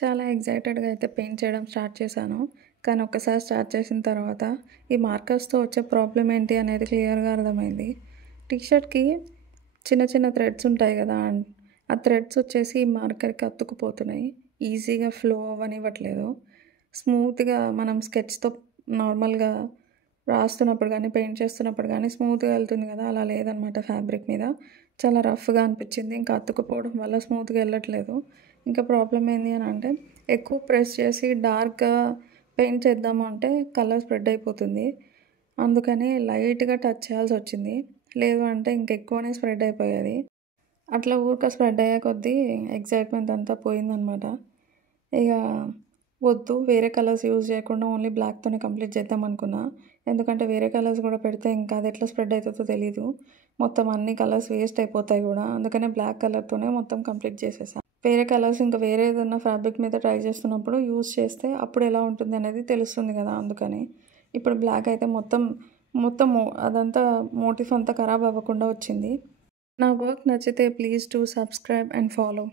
చాలా ఎక్సైటెడ్‌గా అయితే పెయింట్ చేయడం స్టార్ట్ చేశాను. కానీ ఒక్కసారి స్టార్ట్ చేసిన తర్వాత ఈ మార్కర్స్‌తో వచ్చే ప్రాబ్లమ్ ఏంటి అనేది క్లియర్‌గా అర్థమైంది. టీ షర్ట్‌కి చిన్న చిన్న థ్రెడ్స్ ఉంటాయి గదా! ఆ థ్రెడ్స్ వచ్చేసి ఈ మార్కర్‌కి అతుక్కుపోతున్నాయి. ఈజీగా ఫ్లో అవ్వనివ్వట్లేదు. స్మూత్‌గా మనం స్కెచ్‌తో నార్మల్‌గా రాస్తున్నప్పుడు గానీ, పెయింట్ చేస్తున్నప్పుడు గానీ స్మూత్‌గా ఎళ్తుంది గదా! అలా లేదనమాట ఫ్యాబ్రిక్ మీద. చాలా రఫ్‌గా అనిపిచ్చింది. ఇంకా అతుక్కుపోవడం వల్ల స్మూత్‌గా ఎళ్ళట్లేదు. ఇంకా ప్రాబ్లమ్ ఏంది అనంటే, ఎక్కువ ప్రెస్ చేసి డార్క్‌గా పెయింట్ చేద్దాము అంటే కలర్ స్ప్రెడ్ అయిపోతుంది. అందుకని లైట్‌గా టచ్ చేయాల్సొచ్చింది. లేదు అంటే ఇంకెక్కువనే స్ప్రెడ్ అయిపోయేది. అట్లా ఊరికే స్ప్రెడ్ అయ్యే కొద్దీ ఎక్సైట్‌మెంట్ అంతా పోయిందనమాట. ఇగ వద్దు వేరే కలర్స్ యూజ్ చేయకుండా ఓన్లీ బ్లాక్‌తోనే కంప్లీట్ చేద్దాం అనుకున్నా. ఎందుకంటే వేరే కలర్స్ గూడా పెడితే ఇంకా అది ఎట్లా స్ప్రెడ్ అయితదో తెలీదు. మొత్తం అన్ని కలర్స్ వేస్ట్ అయిపోతాయి గూడా. అందుకనే బ్లాక్ కలర్‌తోనే మొత్తం కంప్లీట్ చేసేసా. వేరే కలర్స్ ఇంకా వేరే ఏదన్నా ఫ్యాబ్రిక్ మీద ట్రై చేస్తున్నప్పుడు యూజ్ చేస్తే అప్పుడు ఎలా ఉంటుంది అనేది తెలుస్తుంది గదా! అందుకని. ఇప్పుడు బ్లాక్ అయితే మొత్తము అదంతా మోటిఫ్ అంతా ఖరాబ్ అవ్వకుండా వచ్చింది. నా వర్క్ నచ్చితే please do subscribe and follow.